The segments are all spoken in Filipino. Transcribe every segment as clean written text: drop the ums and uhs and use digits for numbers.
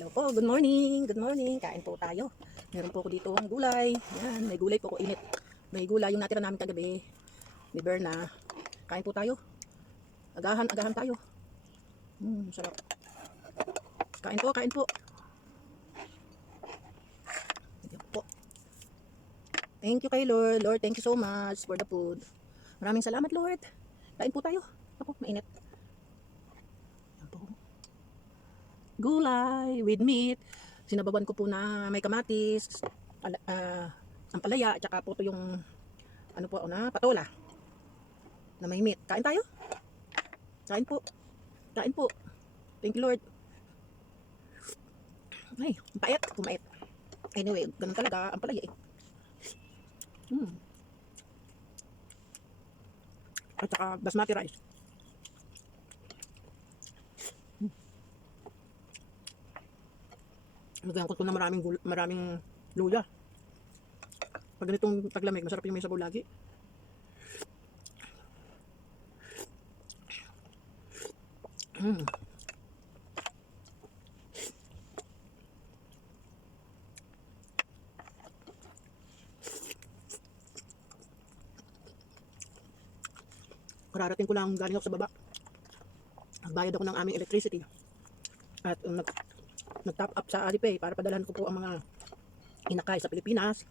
Hello po, good morning, good morning. Kain po tayo. Meron po ko dito ang gulay. Yan, may gulay po ko init. May gulay yung natira namin kagabi. Ni Berna. Kain po tayo. Agahan tayo. Sarap. Kain po, kain po. Yan po. Thank you kay Lord. Lord, thank you so much for the food. Maraming salamat, Lord. Kain po tayo. Ako, mainit. Yan po. Gulay with meat. Sinabawan ko po na may kamatis, ampalaya, at saka po ito yung ano po na patola na may meat. Kain tayo. Kain po. Kain po. Thank you, Lord. Ay, pait. Kumait. Anyway, ganun talaga ang palaya eh. At saka basmati rice. Lagyan ko ito na maraming luya. Pag ganitong taglamig, masarap yung may sabaw lagi. Kararating ko lang galing ako sa baba. Nagbayad ako ng aming electricity. At nag-top up sa Alipay para padalhan ko po ang mga inakay sa Pilipinas.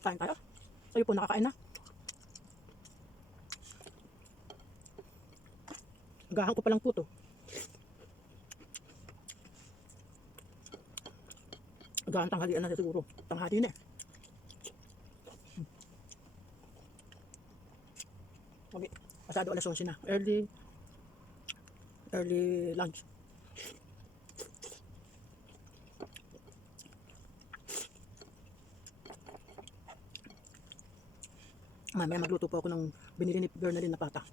Kain tayo. Kayo po nakakain na. Agahan ko palang po to. Agahan tanghalian na siguro. Tanghali na eh. Okay. Pasado alas 11 na. Early lunch. Mamaya magluto po ako ng binili ni Bernalyn na pata.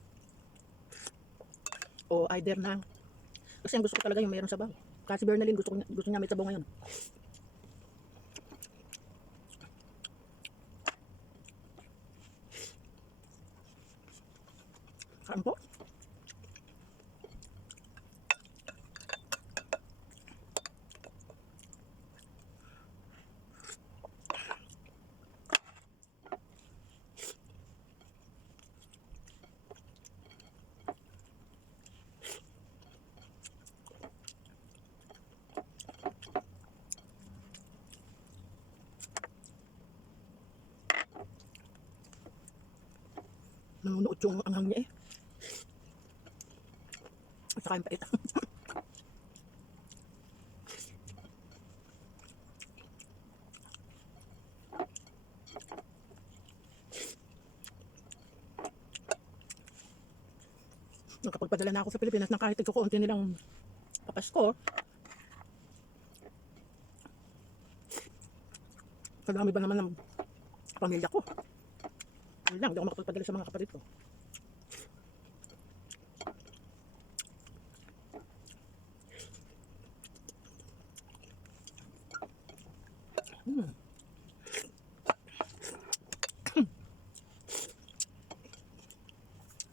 O either na. Kasi ang gusto ko talaga yung mayroong sabaw. Kasi Bernalyn gusto niya may sabaw ngayon. Kain po. Nanunood yung anghang niya eh. At saka yung pait. Nakapagpadala na ako sa Pilipinas ng kahit tigkukunti nilang papasko. Kadami ba naman ng pamilya ko? Yun lang, hindi ako makapagpadala sa mga kapatid ko.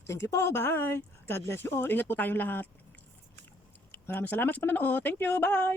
Thank you po, bye! God bless you all. Ingat po tayong lahat. Maraming salamat sa panonood. Thank you, bye!